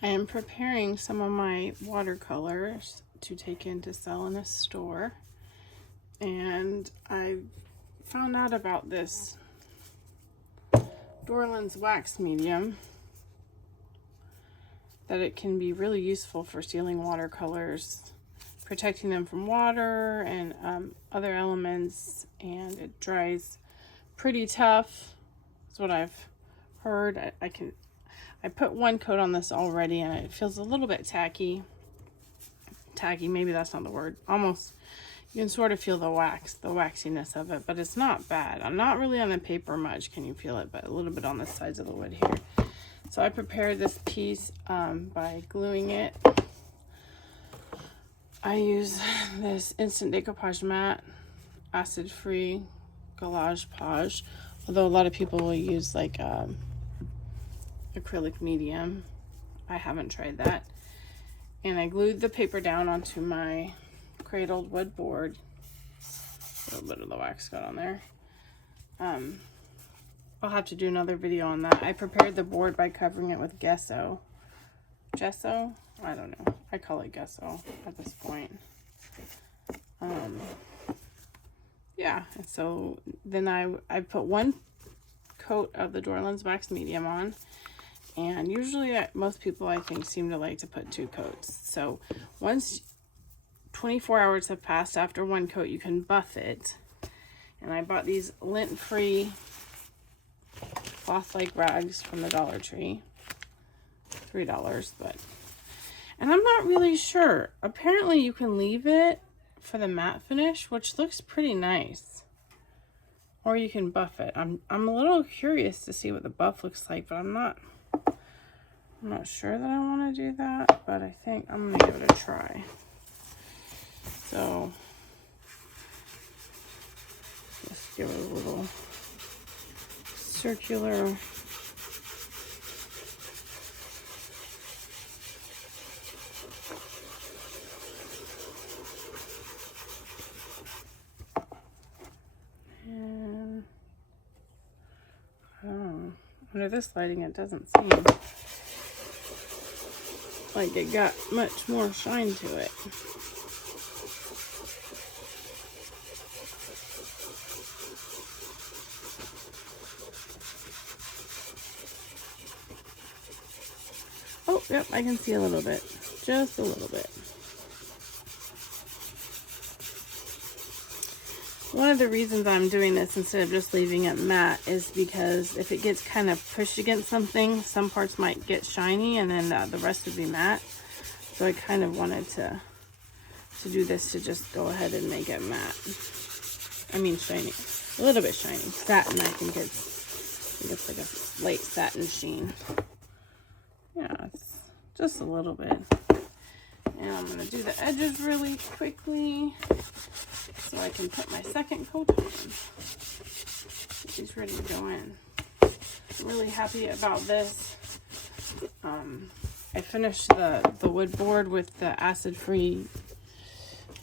I am preparing some of my watercolors to take in to sell in a store, and I found out about this Dorland's wax medium, that it can be really useful for sealing watercolors, protecting them from water and other elements, and it dries pretty tough. That's what I've heard. I put one coat on this already and it feels a little bit tacky, maybe that's not the word. Almost, you can sort of feel the waxiness of it, but it's not bad. I'm not really on the paper much, can you feel it, but a little bit on the sides of the wood here. So I prepared this piece by gluing it. I use this instant decoupage mat, acid-free collage page, although a lot of people will use like acrylic medium. I haven't tried that. And I glued the paper down onto my cradled wood board. A little bit of the wax got on there. I'll have to do another video on that. I prepared the board by covering it with gesso. Gesso? I don't know. I call it gesso at this point. Yeah, and so then I put one coat of the Dorland's wax medium on, and usually most people I think seem to like to put 2 coats. So once 24 hours have passed after one coat, you can buff it. And I bought these lint-free cloth-like rags from the Dollar Tree, $3, but, and I'm not really sure. Apparently you can leave it for the matte finish, which looks pretty nice, or you can buff it. I'm a little curious to see what the buff looks like, but I'm not sure that I want to do that, but I think I'm gonna give it a try. So let's give it a little circular and under this lighting it doesn't seem like it got much more shine to it. Oh, yep, I can see a little bit. Just a little bit. One of the reasons I'm doing this instead of just leaving it matte is because if it gets kind of pushed against something, some parts might get shiny and then the rest would be matte. So I kind of wanted to do this to just go ahead and make it matte. I mean shiny. A little bit shiny. Satin, I think it's like a light satin sheen. Yeah, it's just a little bit. And I'm going to do the edges really quickly so I can put my second coat on. She's ready to go in. I'm really happy about this. I finished the wood board with the acid-free.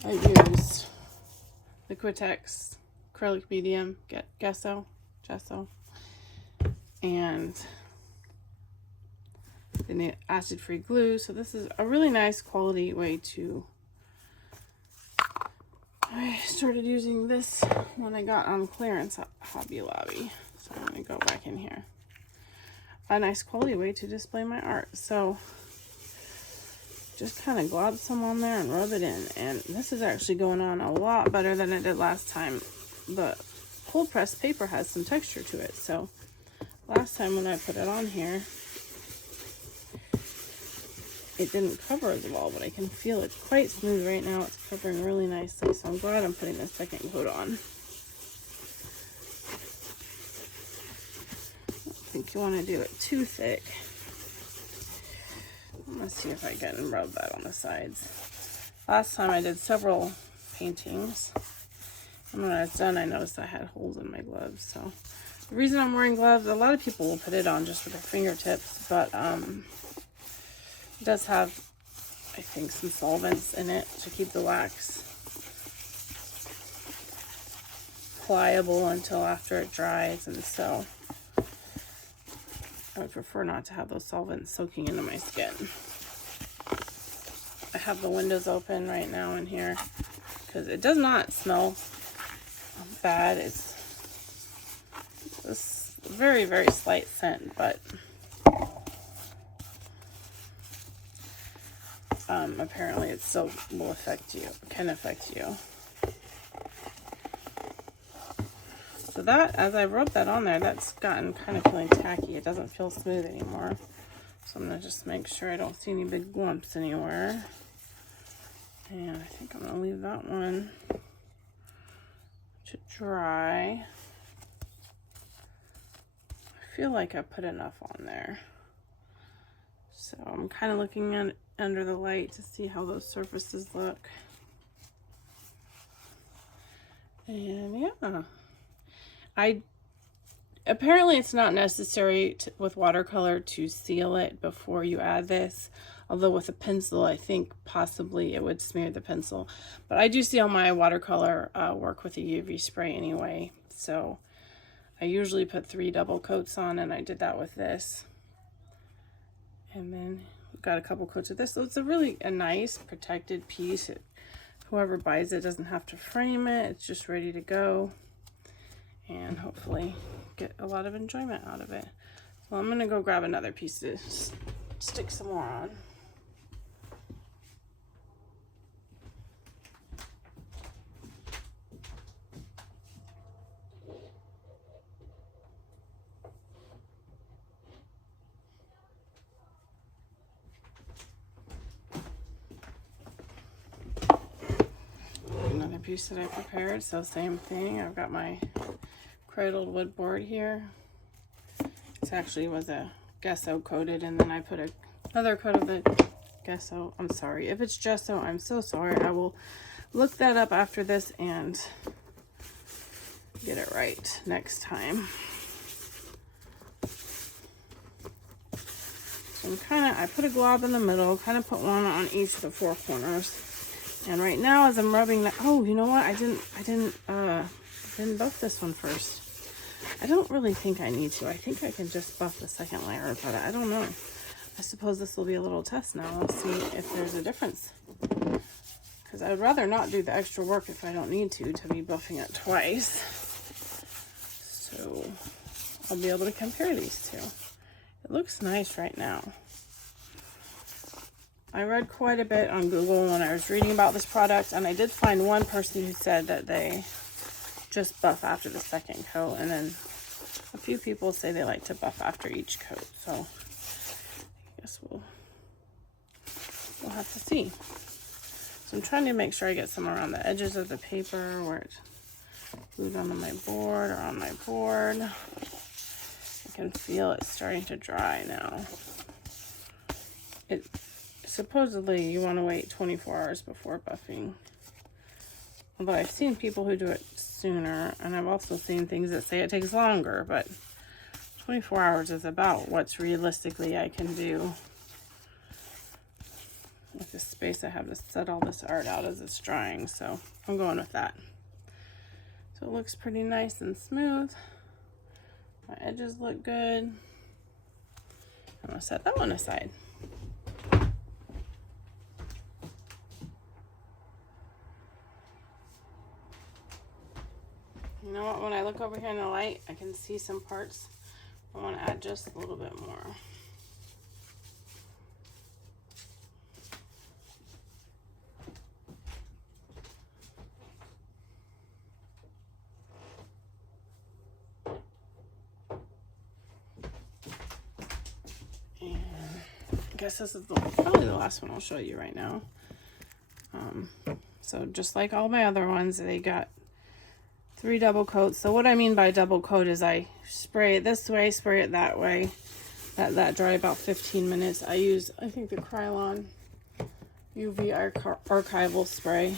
I used Liquitex acrylic medium, gesso, and the acid-free glue. So this is a really nice quality way to. I started using this when I got on clearance at Hobby Lobby. So I'm going to go back in here. A nice quality way to display my art. So just kind of glob some on there and rub it in. And this is actually going on a lot better than it did last time. The cold pressed paper has some texture to it. So last time when I put it on here, it didn't cover as well, but I can feel it quite smooth right now. It's covering really nicely, so I'm glad I'm putting the second coat on. I don't think you want to do it too thick. Let's see if I can rub that on the sides. Last time I did several paintings, and when I was done, I noticed I had holes in my gloves. So the reason I'm wearing gloves, a lot of people will put it on just with their fingertips, but it does have, I think, some solvents in it to keep the wax pliable until after it dries, and so I would prefer not to have those solvents soaking into my skin. I have the windows open right now in here because it does not smell bad. It's this very, very slight scent, but apparently it still will affect you, can affect you. So that, as I rubbed that on there, that's gotten kind of feeling tacky. It doesn't feel smooth anymore. So I'm going to just make sure I don't see any big lumps anywhere. And I think I'm going to leave that one to dry. I feel like I put enough on there. So I'm kind of looking at under the light to see how those surfaces look. And yeah. Apparently it's not necessary with watercolor to seal it before you add this. Although with a pencil, I think possibly it would smear the pencil. But I do seal my watercolor work with a UV spray anyway. So I usually put 3 double coats on, and I did that with this. And then we've got a couple coats of this. So it's a nice protected piece. Whoever buys it doesn't have to frame it. It's just ready to go. And hopefully get a lot of enjoyment out of it. So I'm gonna go grab another piece to stick some more on. Another piece that I prepared, so same thing. I've got my cradled wood board here. It actually was a gesso coated, and then I put another coat of the gesso. I'm sorry if it's gesso, I'm so sorry. I will look that up after this and get it right next time. So I put a glob in the middle, kind of put one on each of the 4 corners. And right now, as I'm rubbing that, oh, you know what? I didn't buff this one first. I don't really think I need to. I think I can just buff the second layer, but I don't know. I suppose this will be a little test now. Let's see if there's a difference. Because I'd rather not do the extra work if I don't need to be buffing it twice. So I'll be able to compare these two. It looks nice right now. I read quite a bit on Google when I was reading about this product, and I did find one person who said that they just buff after the second coat, and then a few people say they like to buff after each coat. So I guess we'll have to see. So I'm trying to make sure I get some around the edges of the paper where it's glued onto my board or on my board. I can feel it starting to dry now. Supposedly you want to wait 24 hours before buffing. Although I've seen people who do it sooner, and I've also seen things that say it takes longer, but 24 hours is about what's realistically I can do with the space I have to set all this art out as it's drying, so I'm going with that. So it looks pretty nice and smooth. My edges look good. I'm going to set that one aside. You know what, when I look over here in the light, I can see some parts. I want to add just a little bit more. And I guess this is probably the last one I'll show you right now. So just like all my other ones, they got 3 double coats. So what I mean by double coat is I spray it this way, spray it that way. Let that dry about 15 minutes. I use, I think, the Krylon UV archival spray.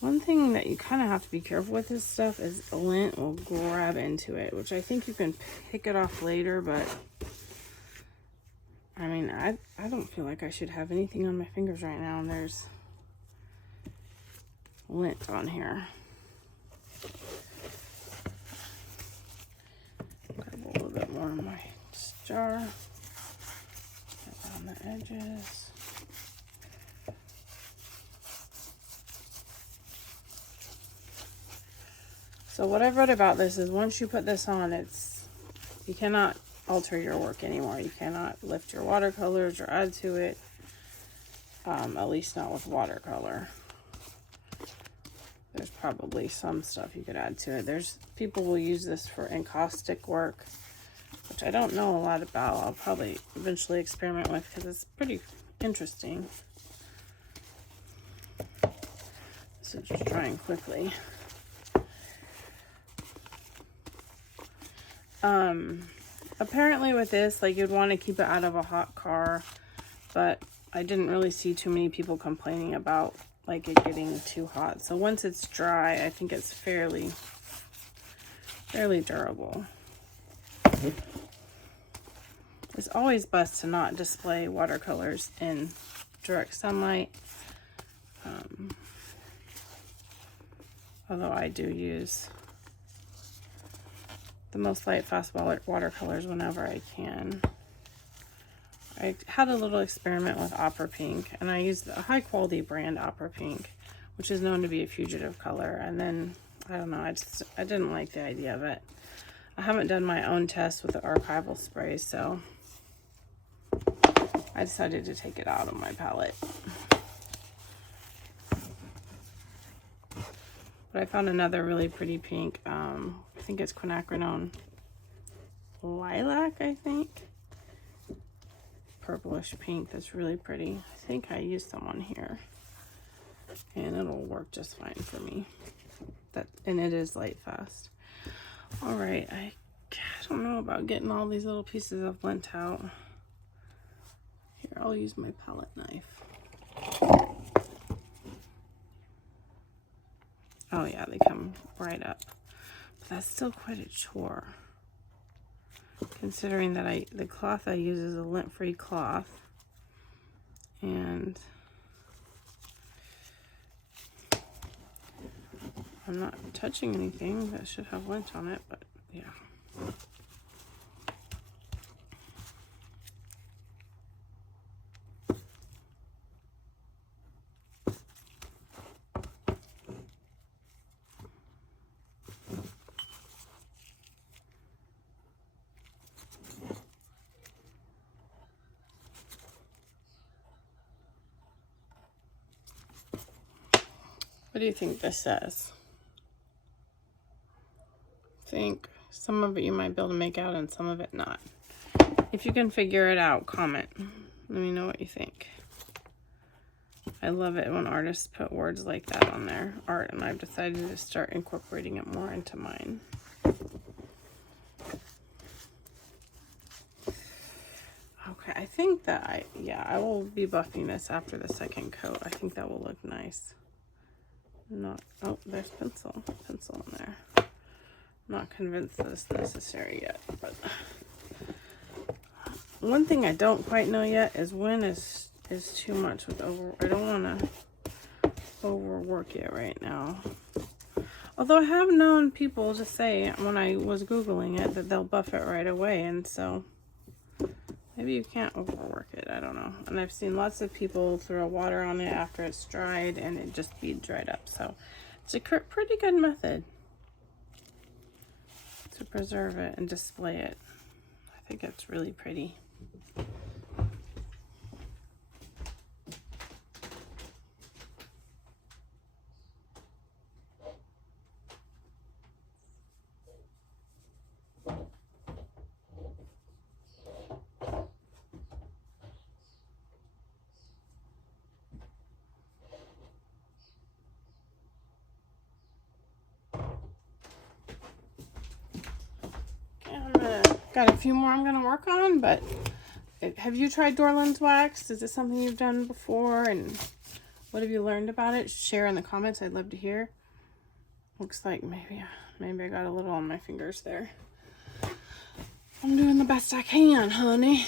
One thing that you kind of have to be careful with this stuff is lint will grab into it, which I think you can pick it off later, but I mean, I don't feel like I should have anything on my fingers right now, and there's lint on here. my jar. Get that on the edges. So what I've read about this is once you put this on, you cannot alter your work anymore. You cannot lift your watercolors or add to it, at least not with watercolor. There's probably some stuff you could add to it. People will use this for encaustic work, which I don't know a lot about. I'll probably eventually experiment with because it's pretty interesting. So just drying quickly. Apparently with this, like, you'd want to keep it out of a hot car, but I didn't really see too many people complaining about like it getting too hot. So once it's dry, I think it's fairly durable. It's always best to not display watercolors in direct sunlight. Although I do use the most light fast watercolors whenever I can. I had a little experiment with opera pink, and I used a high quality brand opera pink, which is known to be a fugitive color. And then I don't know, I didn't like the idea of it. I haven't done my own test with the archival spray, so I decided to take it out of my palette. But I found another really pretty pink. I think it's quinacridone lilac, I think. Purplish pink that's really pretty. I think I used some on here. And it'll work just fine for me. And it is light fast. Alright, I don't know about getting all these little pieces of lint out. Here, I'll use my palette knife. Oh yeah, they come right up. But that's still quite a chore. Considering that the cloth I use is a lint-free cloth. And I'm not touching anything that should have lint on it, but yeah. What do you think this says? I think some of it you might be able to make out and some of it not. If you can figure it out, comment. Let me know what you think. I love it when artists put words like that on their art, and I've decided to start incorporating it more into mine. Okay, I think that I will be buffing this after the second coat. I think that will look nice. Oh, there's pencil in there. I'm not convinced that it's necessary yet, but one thing I don't quite know yet is when is too much with I don't want to overwork it right now. Although I have known people to say when I was Googling it that they'll buff it right away, and so maybe you can't overwork it, I don't know. And I've seen lots of people throw water on it after it's dried and it just be dried up. So it's a pretty good method to preserve it and display it. I think it's really pretty. Got a few more I'm going to work on, but have you tried Dorland's wax? Is this something you've done before? And what have you learned about it? Share in the comments. I'd love to hear. Looks like maybe I got a little on my fingers there. I'm doing the best I can, honey.